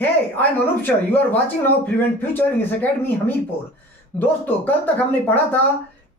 Hey, I'm Anup Sir. You are watching now Prevent Future English Academy Hamirpur. दोस्तों कल तक हमने पढ़ा था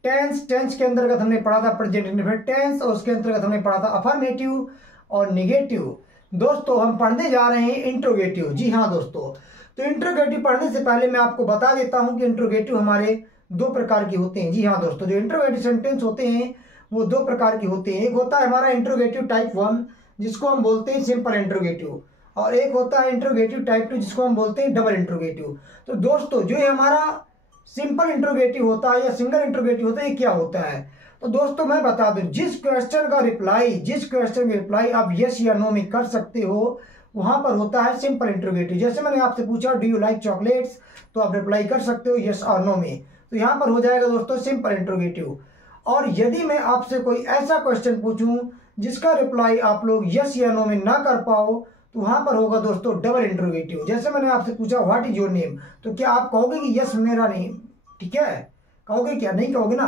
टेंस के अंतर्गत हमने पढ़ा था प्रेजेंट इंडेफिनिट टेंस और उसके अंतर्गत हमने पढ़ा था अफर्मेटिव और निगेटिव। दोस्तों हम पढ़ने जा रहे हैं इंट्रोगेटिव। जी हाँ दोस्तों, तो इंट्रोगेटिव पढ़ने से पहले मैं आपको बता देता हूं कि इंट्रोगेटिव हमारे दो प्रकार के होते हैं। जी हाँ दोस्तों, जो इंट्रोगेटिव सेंटेंस होते हैं वो दो प्रकार के होते हैं। एक होता है हमारा इंट्रोगेटिव टाइप 1 जिसको हम बोलते हैं सिंपल इंट्रोगेटिव, और एक होता है इंट्रोगेटिव टाइप 2 जिसको हम बोलते हैं डबल इंट्रोगेटिव। तो दोस्तों जो ये हमारा सिंपल इंट्रोगेटिव होता है या सिंगल इंट्रोगेटिव होता है, ये क्या होता है? तो दोस्तों मैं बता दूं, जिस क्वेश्चन का रिप्लाई आप यस या नो में कर सकते हो वहां पर होता है सिंपल इंट्रोगेटिव। जैसे मैंने आपसे पूछा डू यू लाइक चॉकलेट्स, तो आप रिप्लाई कर सकते हो यस और नो में, तो यहां पर हो जाएगा दोस्तों सिंपल इंट्रोगेटिव। और यदि मैं आपसे कोई ऐसा क्वेश्चन पूछूं जिसका रिप्लाई आप लोग यस या नो में ना कर पाओ, तो वहां पर होगा दोस्तों डबल इंट्रोगेटिव। जैसे मैंने आपसे पूछा व्हाट इज योर नेम, तो क्या आप कहोगे कि यस मेरा नेम, ठीक है, कहोगे क्या? नहीं कहोगे ना।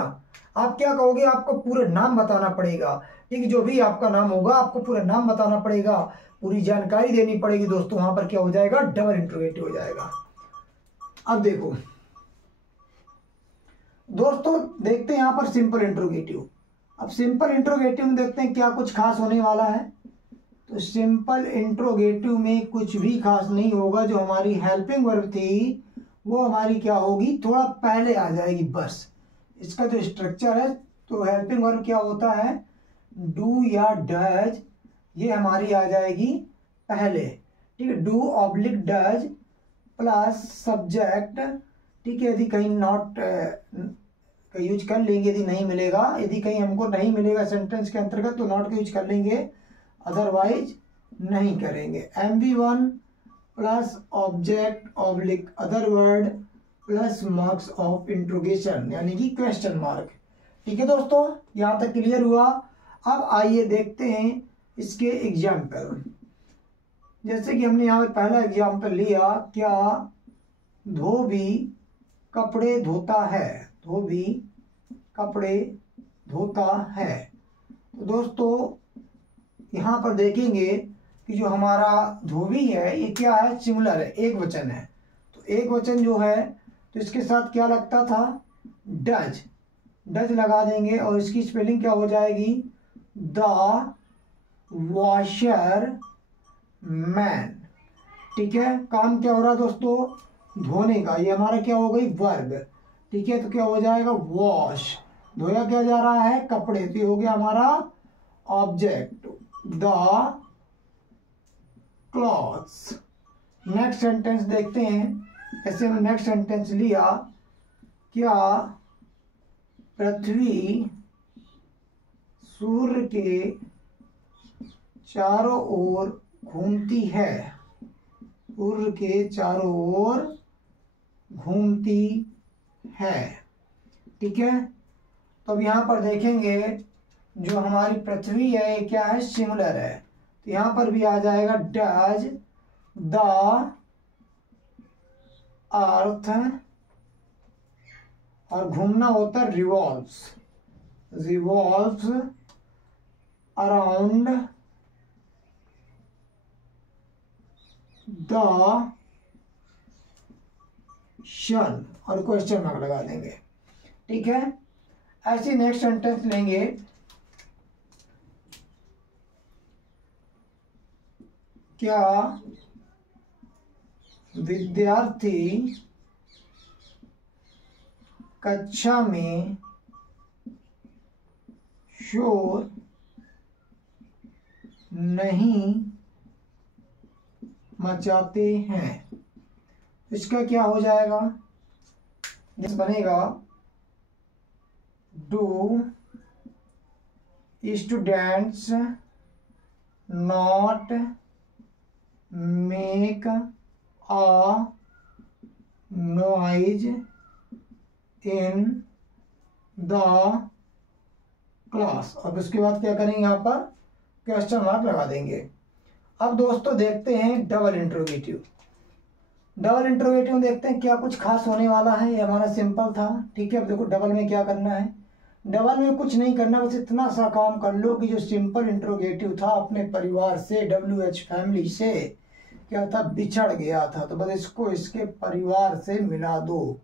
आप क्या कहोगे? आपको पूरा नाम बताना पड़ेगा, ठीक, जो भी आपका नाम होगा आपको पूरा नाम बताना पड़ेगा, पूरी जानकारी देनी पड़ेगी। दोस्तों वहां पर क्या हो जाएगा? डबल इंट्रोगेटिव हो जाएगा। अब देखो दोस्तों, देखते हैं यहाँ पर सिंपल इंट्रोगेटिव। अब सिंपल इंट्रोगेटिव में देखते हैं क्या कुछ खास होने वाला है। तो सिंपल इंट्रोगेटिव में कुछ भी खास नहीं होगा। जो हमारी हेल्पिंग वर्ब थी वो हमारी क्या होगी? थोड़ा पहले आ जाएगी बस। इसका जो स्ट्रक्चर है, तो हेल्पिंग वर्ब क्या होता है? डू या डज, ये हमारी आ जाएगी पहले, ठीक है। Do oblique does plus subject, ठीक है। यदि कहीं नॉट का यूज कर लेंगे, यदि नहीं मिलेगा, यदि कहीं हमको नहीं मिलेगा सेंटेंस के अंतर्गत तो नॉट का यूज कर लेंगे, अदरवाइज नहीं करेंगे। MV1 plus object oblique other word plus marks of interrogation, यानी कि क्वेश्चन मार्क। ठीक है दोस्तों, यहां तक क्लियर हुआ। अब आइए देखते हैं इसके एग्जाम्पल। जैसे कि हमने यहाँ पर पहला एग्जाम्पल लिया, क्या धोबी कपड़े धोता है, धोबी कपड़े धोता है। तो दोस्तों यहां पर देखेंगे कि जो हमारा धोबी है ये क्या है? सिंगुलर है, एक वचन है। तो एक वचन जो है तो इसके साथ क्या लगता था? डज, डज लगा देंगे और इसकी स्पेलिंग क्या हो जाएगी? द वॉशर मैन, ठीक है। काम क्या हो रहा है दोस्तों? धोने का। ये हमारा क्या हो गई? वर्ब, ठीक है। तो क्या हो जाएगा? वॉश, धोया क्या जा रहा है? कपड़े। तो ये हो गया हमारा object, the clothes. Next sentence देखते हैं। ऐसे में नेक्स्ट सेंटेंस लिया, क्या पृथ्वी सूर्य के चारों ओर घूमती है, सूर्य के चारों ओर घूमती है, ठीक है। तो अब यहां पर देखेंगे जो हमारी पृथ्वी है ये क्या है? सिंगुलर है। तो यहां पर भी आ जाएगा डज द अर्थ, और घूमना होता है रिवॉल्व्स, रिवॉल्व्स अराउंड द सन, और क्वेश्चन मार्क लगा देंगे, ठीक है। ऐसे नेक्स्ट सेंटेंस लेंगे, क्या विद्यार्थी कक्षा में शोर नहीं मचाते हैं। इसका क्या हो जाएगा? इस बनेगा do students not make a noise in the class. अब उसके बाद क्या करेंगे? यहाँ पर क्वेश्चन मार्क लगा देंगे। अब दोस्तों देखते हैं डबल इंट्रोगेटिव। डबल इंट्रोगेटिव में देखते हैं क्या कुछ खास होने वाला है। ये हमारा सिंपल था, ठीक है। अब देखो डबल में क्या करना है। डबल में कुछ नहीं करना, बस इतना सा काम कर लो कि जो सिंपल इंट्रोगेटिव था अपने परिवार से, WH फैमिली से, क्या था, बिछड़ गया था, तो बस इसको इसके परिवार से मिला दो,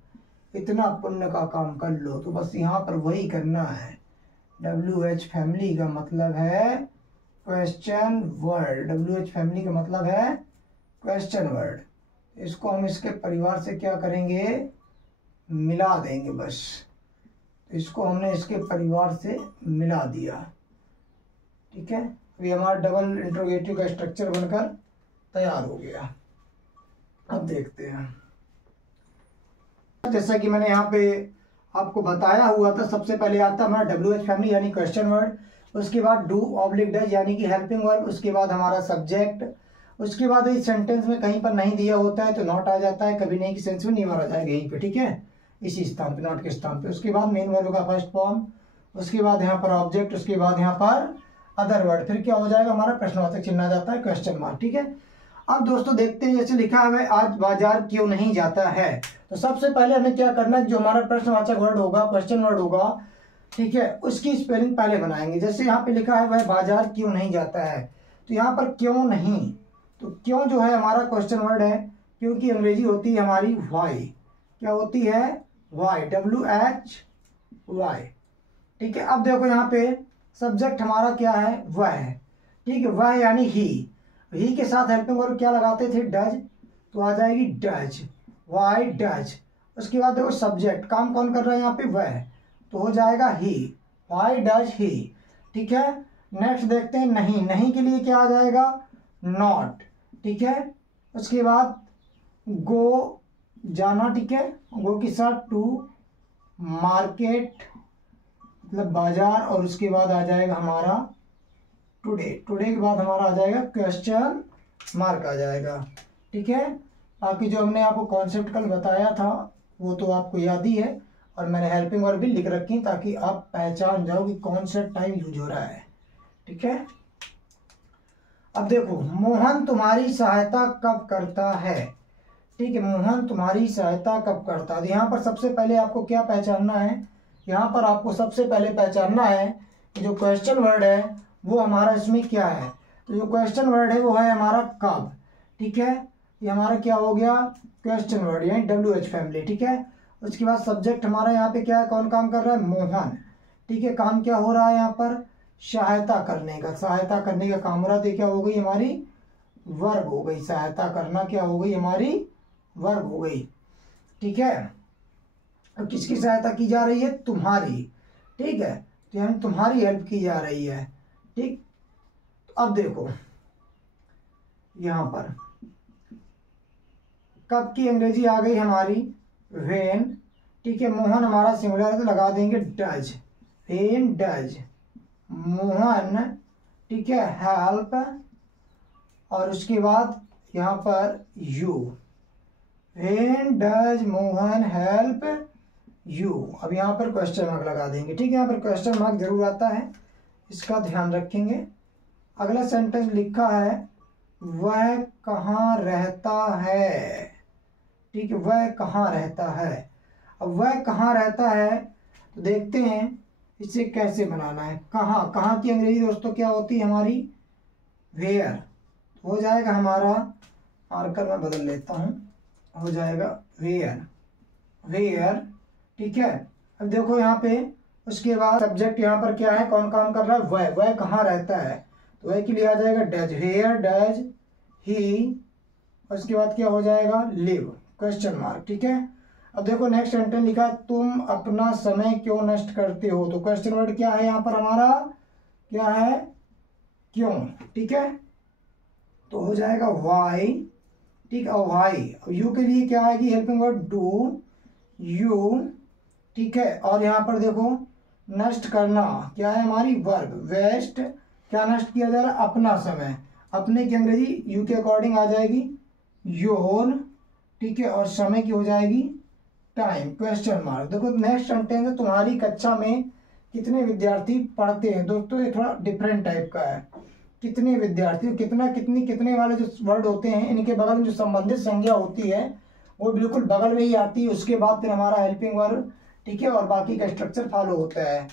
इतना पुण्य का काम कर लो। तो बस यहाँ पर वही करना है। WH फैमिली का मतलब है क्वेश्चन वर्ड, WH फैमिली का मतलब है क्वेश्चन वर्ड। इसको हम इसके परिवार से क्या करेंगे, मिला देंगे बस। तो इसको हमने इसके परिवार से मिला दिया, ठीक है। अभी हमारा डबल इंट्रोगेटिव का स्ट्रक्चर बनकर तैयार हो गया। अब देखते हैं, जैसा कि मैंने यहाँ पे आपको बताया हुआ था, सबसे पहले आता है हमारा WH फैमिली यानी क्वेश्चन वर्ड, उसके बाद डू ऑब्लिक डज यानी कि हेल्पिंग वर्ब, उसके बाद हमारा सब्जेक्ट, उसके बाद इस सेंटेंस में कहीं पर नहीं दिया होता है तो नॉट आ जाता है, कभी नहीं की सेंस में नहीं मारा जाएगा यहीं पे, ठीक है, इसी स्थान पे, नॉट के स्थान पे। उसके बाद मेन वर्ब का फर्स्ट फॉर्म, उसके बाद यहाँ पर ऑब्जेक्ट, उसके बाद यहाँ पर अदर वर्ड, फिर क्या हो जाएगा हमारा प्रश्नवाचक चिन्ह आ जाता है, क्वेश्चन मार्क, ठीक है। अब दोस्तों देखते हैं, जैसे लिखा है आज बाजार क्यों नहीं जाता है, तो सबसे पहले हमें क्या करना है, जो हमारा प्रश्नवाचक वर्ड होगा, क्वेश्चन वर्ड होगा, ठीक है, उसकी स्पेलिंग पहले बनाएंगे। जैसे यहाँ पे लिखा है वह बाजार क्यों नहीं जाता है, तो यहाँ पर क्यों नहीं, तो क्यों जो है हमारा क्वेश्चन वर्ड है, क्योंकि अंग्रेजी होती है हमारी वाई, क्या होती है, वाई, WHY, ठीक है। अब देखो यहाँ पे सब्जेक्ट हमारा क्या है, वह है, ठीक है, वह यानी ही के साथ हेल्पिंग वर्ब क्या लगाते थे, डज, तो आ जाएगी डज, वाई डज। उसके बाद देखो सब्जेक्ट, काम कौन कर रहा है यहाँ पे, वह, तो हो जाएगा ही, वाई डज ही, ठीक है। नेक्स्ट देखते हैं नहीं, नहीं के लिए क्या आ जाएगा, नॉट, ठीक है। उसके बाद गो जाना, ठीक है, गो के साथ टू मार्केट मतलब बाजार, और उसके बाद आ जाएगा हमारा टुडे, टुडे के बाद हमारा आ जाएगा क्वेश्चन मार्क आ जाएगा, ठीक है। बाकी जो हमने आपको कॉन्सेप्ट कल बताया था वो तो आपको याद ही है, और मैंने हेल्पिंग वर्ब भी लिख रखी ताकि आप पहचान जाओ कि कौन सा टाइम यूज हो रहा है, ठीक है। अब देखो, मोहन तुम्हारी सहायता कब करता है, ठीक है, मोहन तुम्हारी सहायता कब करता है। यहाँ पर सबसे पहले आपको क्या पहचानना है, यहाँ पर आपको सबसे पहले पहचानना है कि जो क्वेश्चन वर्ड है वो हमारा इसमें क्या है, तो जो क्वेश्चन वर्ड है वो है हमारा कब, ठीक है, ये हमारा क्या हो गया, क्वेश्चन वर्ड यानी WH फैमिली, ठीक है। उसके बाद सब्जेक्ट हमारा यहाँ पे क्या है, कौन काम कर रहा है, मोहन, ठीक है, काम क्या हो रहा है यहाँ पर, सहायता करने का, सहायता करने का काम हो रहा है, क्या हो गई हमारी, वर्ब हो गई, सहायता करना क्या हो गई हमारी, वर्ब हो गई, ठीक है। अब किसकी सहायता की जा रही है, तुम्हारी, ठीक है, तो यानी तुम्हारी हेल्प की जा रही है, ठीक। अब देखो यहां पर कब की अंग्रेजी आ गई हमारी, व्हेन, ठीक है। मोहन हमारा सिंगुलर है तो लगा देंगे डज, व्हेन डज मोहन, ठीक है, हेल्प, और उसके बाद यहाँ पर you, when does Mohan help you. अब यहाँ पर क्वेश्चन मार्क लगा देंगे, ठीक है, यहाँ पर क्वेश्चन मार्क जरूर आता है, इसका ध्यान रखेंगे। अगला सेंटेंस लिखा है वह कहाँ रहता है, ठीक है, वह कहाँ रहता है। अब वह कहाँ रहता है तो देखते हैं इसे कैसे बनाना है। कहाँ, कहाँ की अंग्रेजी दोस्तों क्या होती है हमारी, वेयर, हो जाएगा हमारा, मार्कर मैं बदल लेता हूँ, हो जाएगा वेयर, वेयर, ठीक है। अब देखो यहाँ पे उसके बाद सब्जेक्ट यहाँ पर क्या है, कौन काम कर रहा है, वह कहाँ रहता है, तो वह के लिए आ जाएगा डज, वेयर डज ही, उसके बाद क्या हो जाएगा, लिव, क्वेश्चन मार्क, ठीक है। अब देखो नेक्स्ट सेंटेंस लिखा है तुम अपना समय क्यों नष्ट करते हो, तो क्वेश्चन वर्ड क्या है यहाँ पर हमारा, क्या है, क्यों, ठीक है, तो हो जाएगा वाई, ठीक है, वाई। यू के लिए क्या आएगी हेल्पिंग वर्ड, डू यू, ठीक है। और यहाँ पर देखो नष्ट करना क्या है हमारी, वर्ब, वेस्ट, क्या नष्ट किया जा रहा है, अपना समय, अपने की अंग्रेजी यू के अकॉर्डिंग आ जाएगी योर, ठीक है, और समय की हो जाएगी टाइम, क्वेश्चन मार्क। देखो नेक्स्ट सेंटेंस है तुम्हारी कक्षा में कितने विद्यार्थी पढ़ते हैं, दोस्तों ये थोड़ा डिफरेंट टाइप का है, कितने विद्यार्थी, कितना, कितनी, कितने वाले जो वर्ड होते हैं इनके बगल में जो संबंधित संज्ञा होती है वो बिल्कुल बगल में ही आती है, उसके बाद फिर हमारा हेल्पिंग वर्ब, ठीक है, और बाकी का स्ट्रक्चर फॉलो होता है।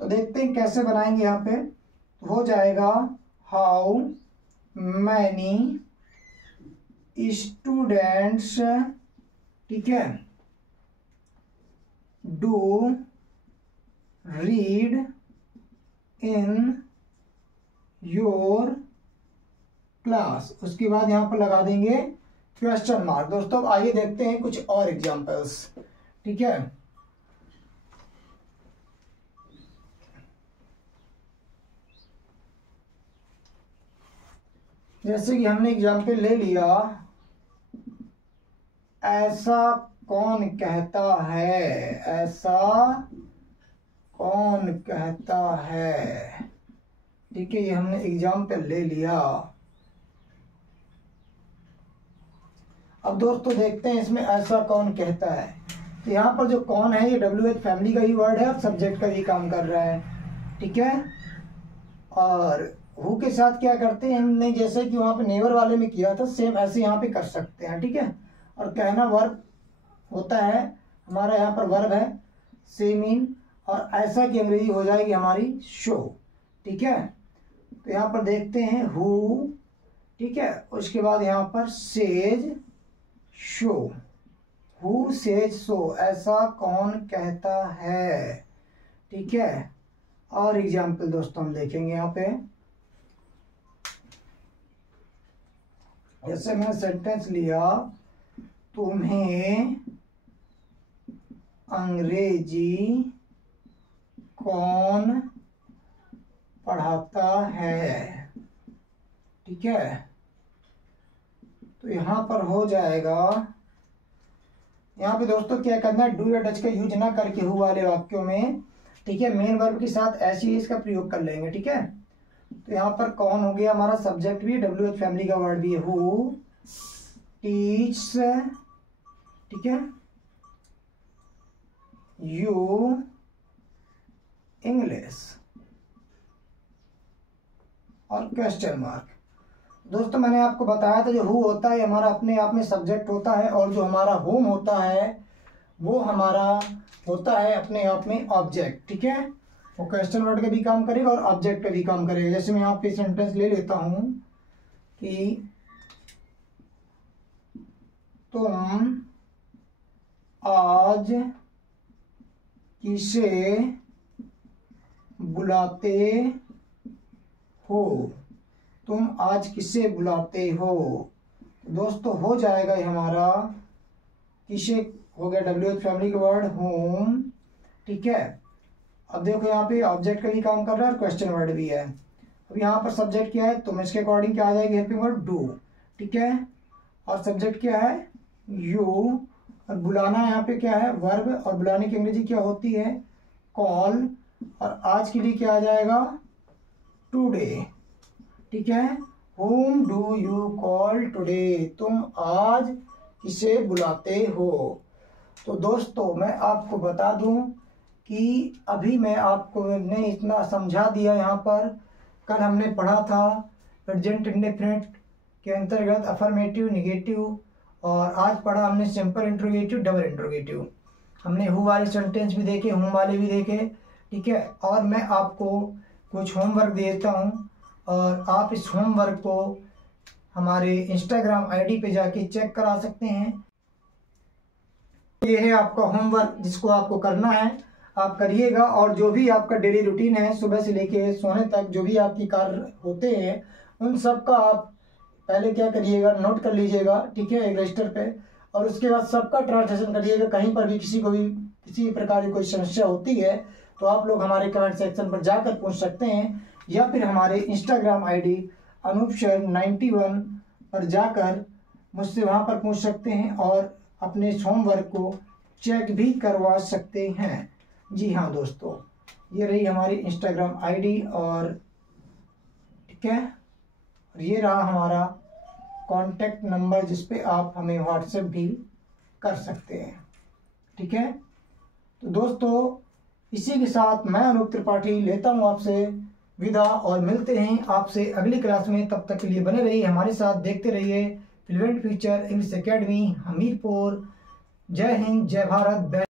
तो देखते हैं कैसे बनाएंगे, यहाँ पे हो जाएगा हाउ मैनी स्टूडेंट्स, ठीक है, do read in your class. उसके बाद यहां पर लगा देंगे क्वेश्चन मार्क। दोस्तों आइए देखते हैं कुछ और एग्जांपल्स, ठीक है। जैसे कि हमने एग्जाम्पल ले लिया, ऐसा कौन कहता है, ऐसा कौन कहता है, ठीक है, ये हमने एग्जाम्पल ले लिया। अब दोस्तों देखते हैं इसमें ऐसा कौन कहता है। तो यहाँ पर जो कौन है ये WH फैमिली का ही वर्ड है और सब्जेक्ट का भी काम कर रहा है, ठीक है। और हु के साथ क्या करते हैं हमने, जैसे कि वहाँ पे नेवर वाले में किया था, सेम ऐसे यहाँ पे कर सकते हैं, ठीक है। और कहना वर्ब होता है हमारा, यहाँ पर वर्ब है सेम इन, और ऐसा की अंग्रेजी हो जाएगी हमारी शो, ठीक है। तो यहाँ पर देखते हैं हु, ठीक है, उसके बाद यहाँ per phase show, who says show, ऐसा कौन कहता है, ठीक है। और एग्जाम्पल दोस्तों हम देखेंगे यहाँ पे, जैसे मैंने सेंटेंस लिया, तुम्हें अंग्रेजी कौन पढ़ाता है, ठीक है। तो यहाँ पर हो जाएगा, यहाँ पे दोस्तों क्या करना है, डू या डच का यूज ना करके हु वाले वाक्यों में, ठीक है, मेन वर्ब के साथ ऐसी इसका प्रयोग कर लेंगे, ठीक है। तो यहाँ पर कौन हो गया हमारा, सब्जेक्ट भी WH फैमिली का वर्ड भी है, हु टीच, ठीक है, यू इंग्लिश, और क्वेश्चन मार्क। दोस्तों मैंने आपको बताया था जो हु होता है हमारा अपने आप में सब्जेक्ट होता है, और जो हमारा होम होता है वो हमारा होता है अपने आप में ऑब्जेक्ट, ठीक है। वो क्वेश्चन वर्ड का भी काम करेगा और ऑब्जेक्ट का भी काम करेगा। जैसे मैं यहाँ पे सेंटेंस ले लेता हूं कि तुम आज किसे बुलाते हो, तुम आज किसे बुलाते हो। दोस्तों हो जाएगा ये हमारा किसे हो गया WH फैमिली का वर्ड होम, ठीक है। अब देखो यहाँ पे ऑब्जेक्ट का भी काम कर रहा है और क्वेश्चन वर्ड भी है। अब यहाँ पर सब्जेक्ट क्या है, तुम इसके अकॉर्डिंग क्या आ जाएगी, हेल्पिंग वर्ड डू, ठीक है। और सब्जेक्ट क्या है, यू, और बुलाना यहाँ पे क्या है, वर्ब, और बुलाने की अंग्रेजी क्या होती है, कॉल, और आज के लिए क्या आ जाएगा, टुडे, ठीक है। whom do you call today, तुम आज किसे बुलाते हो। तो दोस्तों मैं आपको बता दूं कि अभी मैं आपको ने इतना समझा दिया। यहाँ पर कल हमने पढ़ा था प्रेजेंट इंडेफिनिट के अंतर्गत अफर्मेटिव, निगेटिव, और आज पढ़ा हमने सिंपल इंट्रोगेटिव, डबल इंट्रोगेटिव। हमने हु वाले सेंटेंस भी देखे, होम वाले भी देखे, ठीक है। और मैं आपको कुछ होमवर्क देता हूँ और आप इस होमवर्क को हमारे इंस्टाग्राम ID पे जाके चेक करा सकते हैं। ये है आपका होमवर्क जिसको आपको करना है, आप करिएगा। और जो भी आपका डेली रूटीन है सुबह से लेके सोने तक जो भी आपकी कार्य होते हैं उन सब का आप पहले क्या करिएगा, नोट कर लीजिएगा, ठीक है, एक रजिस्टर पे। और उसके बाद सबका ट्रांसलेशन करिएगा। कहीं पर भी किसी को भी किसी भी प्रकार की कोई समस्या होती है तो आप लोग हमारे कमेंट सेक्शन पर जाकर पूछ सकते हैं, या फिर हमारे इंस्टाग्राम ID anupsher91 पर जाकर मुझसे वहाँ पर पूछ सकते हैं और अपने इस होमवर्क को चेक भी करवा सकते हैं। जी हाँ दोस्तों, ये रही हमारी इंस्टाग्राम ID, और ठीक है, और ये रहा हमारा कॉन्टैक्ट नंबर जिस पे आप हमें व्हाट्सएप भी कर सकते हैं, ठीक है। तो दोस्तों इसी के साथ मैं अनूप त्रिपाठी लेता हूँ आपसे विदा, और मिलते हैं आपसे अगली क्लास में। तब तक के लिए बने रहिए हमारे साथ, देखते रहिए fluent future English academy Hamirpur. जय हिंद, जय भारत।